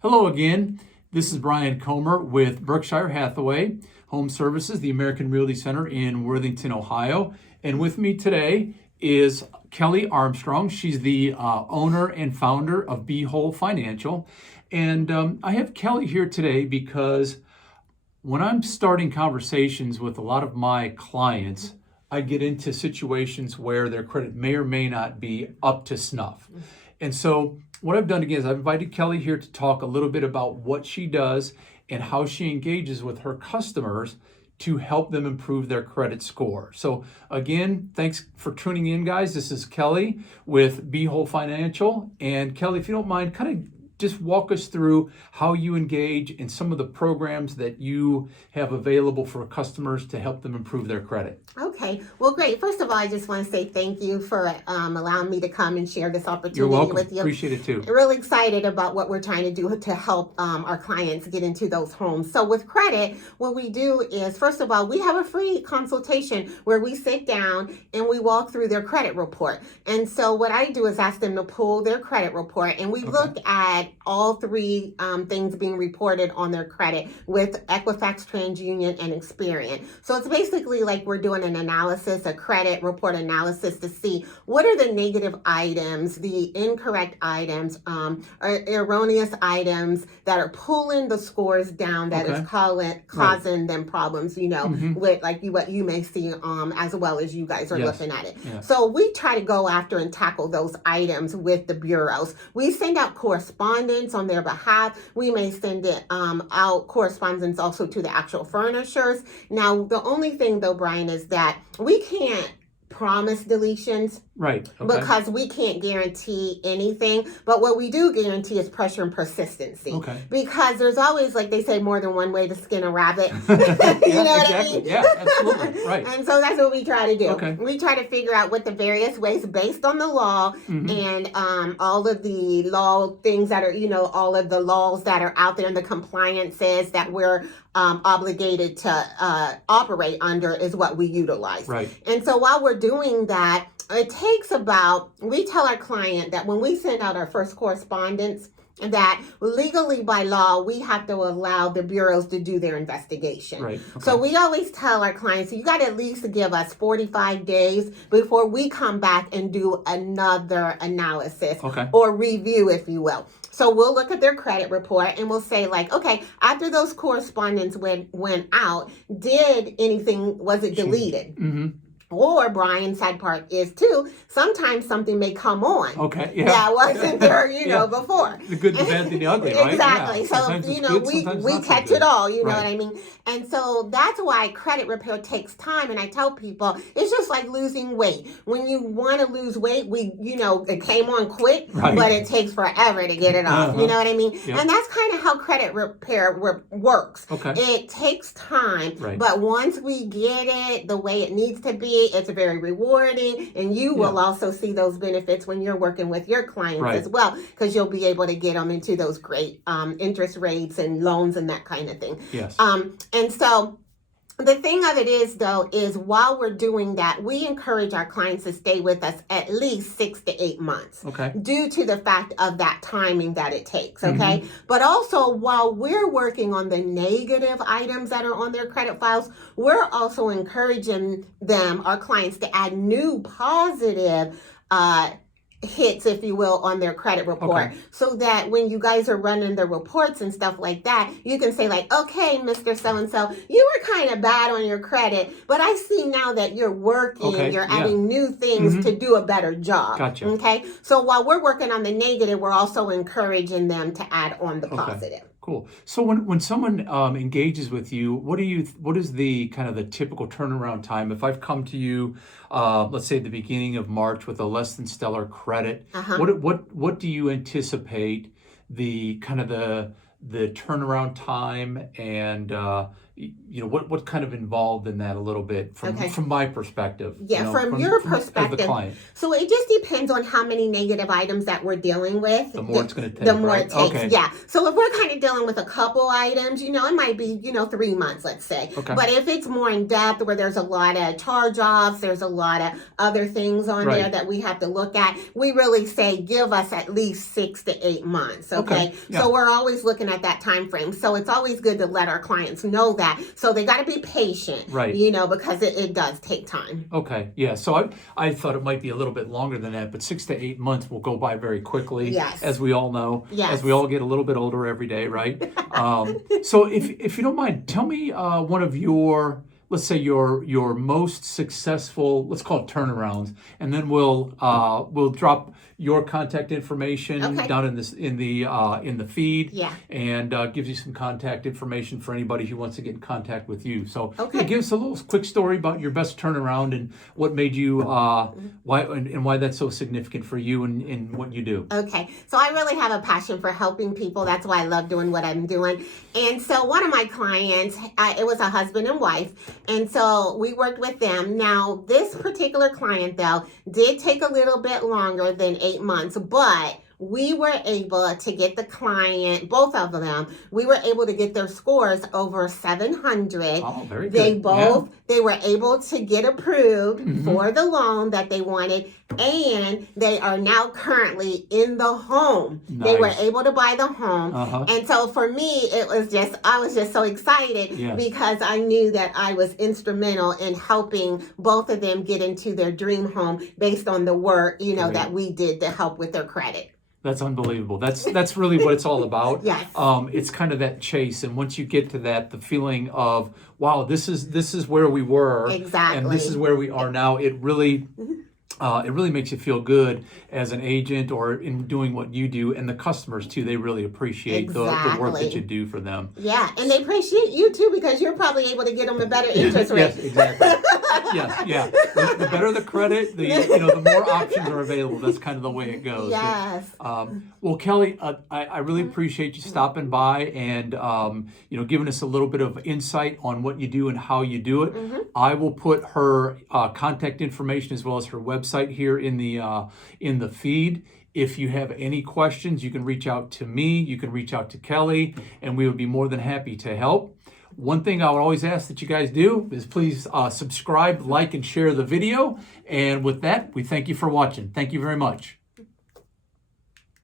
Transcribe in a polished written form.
Hello again. This is Brian Comer with Berkshire Hathaway Home Services, the American Realty Center in Worthington, Ohio. And with me today is Kelly Armstrong. She's the owner and founder of Whole Financial. And I have Kelly here today because when I'm starting conversations with a lot of my clients, I get into situations where their credit may or may not be up to snuff. And so what I've done again is I've invited Kelly here to talk a little bit about what she does and how she engages with her customers to help them improve their credit score. So again, thanks for tuning in, guys. This is Kelly with Whole Financial. And Kelly, if you don't mind, kind of just walk us through how you engage in some of the programs that you have available for customers to help them improve their credit. Okay, well, great. First of all, I just want to say thank you for allowing me to come and share this opportunity You're welcome. with you. Appreciate it too. Really excited about what we're trying to do to help our clients get into those homes. So with credit, what we do is, first of all, we have a free consultation where we sit down and we walk through their credit report. And so what I do is ask them to pull their credit report, and we look at all three things being reported on their credit with Equifax, TransUnion, and Experian. So it's basically like we're doing an analysis, a credit report analysis to see what are the negative items, the incorrect items, or erroneous items that are pulling the scores down that is causing them problems, with like what you may see as well as you guys are looking at it. Yeah. So we try to go after and tackle those items with the bureaus. We send out correspondence on their behalf. We may send it out correspondence also to the actual furnishers. Now, the only thing though, Brian, is that we can't promise deletions. Right. Okay. Because we can't guarantee anything. But what we do guarantee is pressure and persistency. Okay. Because there's always, like they say, more than one way to skin a rabbit. Yeah, what I exactly. mean? Yeah, absolutely. Right. And so that's what we try to do. Okay. We try to figure out what the various ways based on the law and all of the law things that are, all of the laws that are out there and the compliances that we're obligated to operate under is what we utilize. Right. And so while we're doing that, it takes we tell our client that when we send out our first correspondence, that legally by law, we have to allow the bureaus to do their investigation. Right. Okay. So we always tell our clients, you got to at least give us 45 days before we come back and do another analysis or review, if you will. So we'll look at their credit report and we'll say like, okay, after those correspondence went out, was it deleted? Mm-hmm. Or Brian's sad part is too, sometimes something may come on. Okay. Yeah. That wasn't there, before. The good, the bad, and the ugly, right? Exactly. Yeah. So, we catch it all, you know right. what I mean? And so that's why credit repair takes time. And I tell people, it's just like losing weight. When you want to lose weight, it came on quick, but it takes forever to get it off. You know what I mean? Yep. And that's kind of how credit repair works. Okay. It takes time, but once we get it the way it needs to be, it's very rewarding, and you will also see those benefits when you're working with your clients as well, because you'll be able to get them into those great interest rates and loans and that kind of thing. Yes. And so the thing of it is, though, is while we're doing that, we encourage our clients to stay with us at least 6 to 8 months. Okay. Due to the fact of that timing that it takes, okay? But also, while we're working on the negative items that are on their credit files, we're also encouraging them, our clients, to add new positive hits, if you will, on their credit report, so that when you guys are running the reports and stuff like that, you can say like, okay, Mr. So-and-so, you were kind of bad on your credit, but I see now that you're working, you're adding new things to do a better job. Gotcha. Okay. So while we're working on the negative, we're also encouraging them to add on the positive. Cool. So when someone engages with you, what is the kind of the typical turnaround time? If I've come to you, let's say at the beginning of March with a less than stellar credit, what do you anticipate the kind of the turnaround time and what kind of involved in that a little bit from my perspective. Yeah, from your perspective. As the client. So it just depends on how many negative items that we're dealing with. The more it's going to take. The more right? it takes. Okay. Yeah. So if we're kind of dealing with a couple items, it might be 3 months, let's say. Okay. But if it's more in depth, where there's a lot of charge-offs, there's a lot of other things on there that we have to look at, we really say give us at least 6 to 8 months. Okay. Yeah. So we're always looking at that time frame. So it's always good to let our clients know that. So they got to be patient. Right. Because it does take time. Okay. Yeah. So I thought it might be a little bit longer than that, but 6 to 8 months will go by very quickly. Yes. As we all know. Yes. As we all get a little bit older every day, right? So if you don't mind, tell me one of your, let's say your most successful, let's call it turnarounds, and then we'll drop your contact information down in the feed, and gives you some contact information for anybody who wants to get in contact with you. So give us a little quick story about your best turnaround and what made you why that's so significant for you and what you do. Okay, so I really have a passion for helping people. That's why I love doing what I'm doing. And so one of my clients, it was a husband and wife, and so we worked with them. Now this particular client though did take a little bit longer than 8 months, but we were able to get the client, both of them, we were able to get their scores over 700. Oh, very good. Yeah. They were able to get approved for the loan that they wanted, and they are now currently in the home. Nice. They were able to buy the home. And so for me, I was just so excited because I knew that I was instrumental in helping both of them get into their dream home based on the work, that we did to help with their credit. That's unbelievable. That's really what it's all about. Yes. It's kind of that chase, and once you get to that, the feeling of wow, this is where we were, exactly, and this is where we are now. It really makes you feel good as an agent or in doing what you do, and the customers too. They really appreciate the work that you do for them. Yeah, and they appreciate you too because you're probably able to get them a better interest rate. Yes, exactly. Yes. The better the credit, the more options are available. That's kind of the way it goes. Yes. Well, Kelly, I really appreciate you stopping by and giving us a little bit of insight on what you do and how you do it. I will put her contact information as well as her website here in the feed. If you have any questions, you can reach out to me, you can reach out to Kelly, and we would be more than happy to help. One thing I would always ask that you guys do is please subscribe, like, and share the video. And with that, we thank you for watching. Thank you very much.